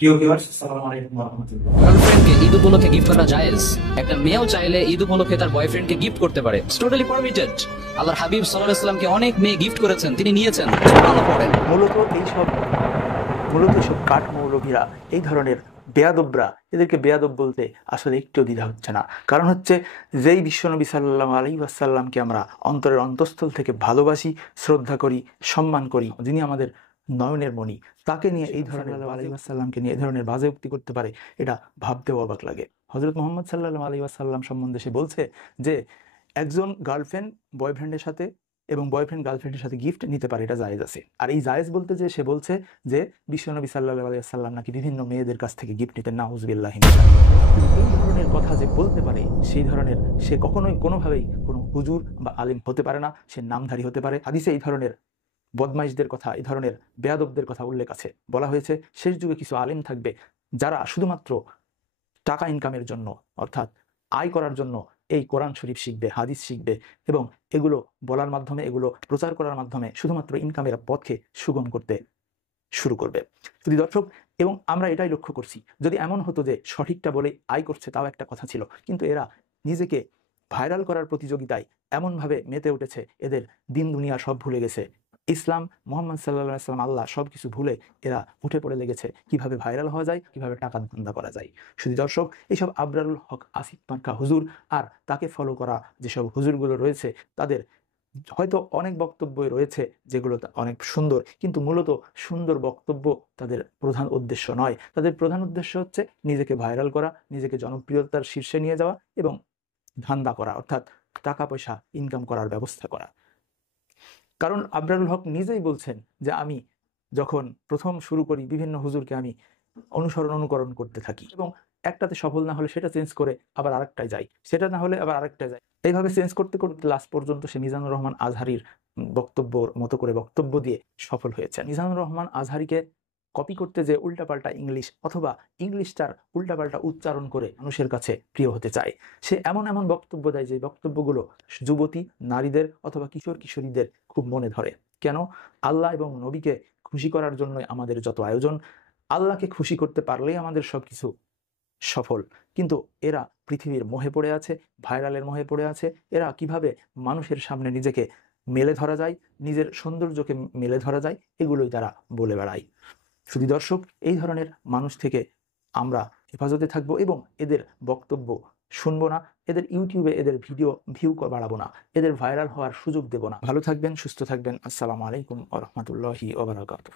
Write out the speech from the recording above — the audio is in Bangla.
প্রিয় ভিউয়ার্স, আসসালামু আলাইকুম ওয়া রাহমাতুল্লাহ। গার্লফ্রেন্ডকে ঈদ উপলক্ষে গিফট করা জায়েজ। একটা মেয়েও চাইলে ঈদ উপলক্ষে তার বয়ফ্রেন্ডকে গিফট করতে পারে। It's totally permitted. আল্লাহর হাবিব সাল্লাল্লাহু আলাইহি ওয়াসাল্লামকে অনেক মেয়ে গিফট করেছেন, তিনি নিয়েছেন। সুবহানাল্লাহ পড়েন। মূলত এইসব কাঠ মৌলভীরা, এই ধরনের বেয়াদবরা, এদেরকে বেয়াদব বলতে আসলে একটু দ্বিধা হচ্ছে না। কারণ হচ্ছে, যেই বিশ্বনবী সাল্লাল্লাহু আলাইহি ওয়াসাল্লামকে আমরা অন্তরের অন্তঃস্থল থেকে ভালোবাসি, শ্রদ্ধা করি, সম্মান করি, যিনি আমাদের নয়নের মণি, তাকে নিয়ে এই ধরনের সাল্লাল্লাহু আলাইহি ওয়াসাল্লামকে নিয়ে এই ধরনের বাজে উক্তি করতে পারে, এটা ভাবতেও অবাক লাগে। হযরত মুহাম্মদ সাল্লাল্লাহু আলাইহি ওয়াসাল্লাম সম্বন্ধে সে বলছে যে একজন গার্লফ্রেন্ড বয়ফ্রেন্ডের সাথে এবং বয়ফ্রেন্ড গার্লফ্রেন্ডের সাথে গিফট নিতে পারে, এটা জায়েজ আছে। আর এই জায়েজ বলতে যে সে বলছে যে বিশ্বনবী সাল্লাল্লাহু আলাইহি ওয়াসাল্লাম নাকি বিভিন্ন মেয়েদের কাছ থেকে গিফট নিতেন, নাউযুবিল্লাহি মিন যালিক। এই ধরনের কথা যে বলতে পারে, সেই ধরনের সে কখনোই কোনোভাবেই কোনো হুজুর বা আলিম হতে পারে না। সে নামধারী হতে পারে। হাদিসে এই ধরনের বদমাইশদের কথা, এই ধরনের বেয়াদবদের কথা উল্লেখ আছে। বলা হয়েছে শেষ যুগে কিছু আলিম থাকবে যারা শুধুমাত্র টাকা ইনকামের জন্য, অর্থাৎ আয় করার জন্য এই কোরআন শরীফ শিখবে, হাদিস শিখবে এবং এগুলো বলার মাধ্যমে, এগুলো প্রচার করার মাধ্যমে শুধুমাত্র ইনকামের পথকে সুগম করতে শুরু করবে। যদি দর্শক, এবং আমরা এটাই লক্ষ্য করছি, যদি এমন হতো যে সঠিকটা বলে আয় করছে তাও একটা কথা ছিল, কিন্তু এরা নিজেকে ভাইরাল করার প্রতিযোগিতায় এমনভাবে মেতে উঠেছে, এদের দিন দুনিয়া সব ভুলে গেছে। ইসলাম, মুহাম্মদ সাল্লাল্লাহু আলাইহি ওয়াসাল্লাম, আল্লাহ সব কিছু ভুলে এরা উঠে পড়ে লেগেছে কিভাবে ভাইরাল হওয়া যায়, কিভাবে টাকা ধান্দা করা যায়। শুধু দর্শক, এইসব আবরারুল হক আসিফ মার্কা হুজুর আর তাকে ফলো করা যেসব হুজুরগুলো রয়েছে, তাদের হয়তো অনেক বক্তব্যই রয়েছে যেগুলো অনেক সুন্দর, কিন্তু মূলত সুন্দর বক্তব্য তাদের প্রধান উদ্দেশ্য নয়। তাদের প্রধান উদ্দেশ্য হচ্ছে নিজেকে ভাইরাল করা, নিজেকে জনপ্রিয়তার শীর্ষে নিয়ে যাওয়া এবং ধান্দা করা, অর্থাৎ টাকা পয়সা ইনকাম করার ব্যবস্থা করা। কারণ আবরারুল হক নিজেই বলছেন যে আমি যখন প্রথম শুরু করি, বিভিন্ন হুজুরকে আমি অনুকরণ করতে থাকি এবং একটাতে সফল না হলে সেটা চেঞ্জ করে আবার আরেকটায় যাই, সেটা না হলে আবার আরেকটায় যাই, এইভাবে চেঞ্জ করতে করতে লাস্ট পর্যন্ত সে মিজানুর রহমান আজহারির বক্তব্যর মতো করে বক্তব্য দিয়ে সফল হয়েছে। মিজানুর রহমান আজহারিকে কপি করতে যে উল্টাপাল্টা ইংলিশ অথবা ইংলিশটার উল্টাপাল্টা উচ্চারণ করে মানুষের কাছে প্রিয় হতে চায়, সে এমন এমন বক্তব্য দেয় যে বক্তব্যগুলো যুবতী নারীদের অথবা কিশোর কিশোরীদের খুব মনে ধরে। কেন? আল্লাহ এবং নবীকে খুশি করার জন্য আমাদের যত আয়োজন, আল্লাহকে খুশি করতে পারলেই আমাদের সবকিছু সফল। কিন্তু এরা পৃথিবীর মোহে পড়ে আছে, ভাইরালের মোহে পড়ে আছে। এরা কিভাবে মানুষের সামনে নিজেকে মেলে ধরা যায়, নিজের সৌন্দর্যকে মেলে ধরা যায়, এগুলোই তারা বলে বেড়ায়। শুধু দর্শক, এই ধরনের মানুষ থেকে আমরা হেফাজতে থাকবো এবং এদের বক্তব্য শুনবো না, এদের ইউটিউবে এদের ভিডিও ভিউ বাড়াবো না, এদের ভাইরাল হওয়ার সুযোগ দেব না। ভালো থাকবেন, সুস্থ থাকবেন। আসসালামু আলাইকুম ওয়া রাহমাতুল্লাহি ওয়া বারাকাতুহু।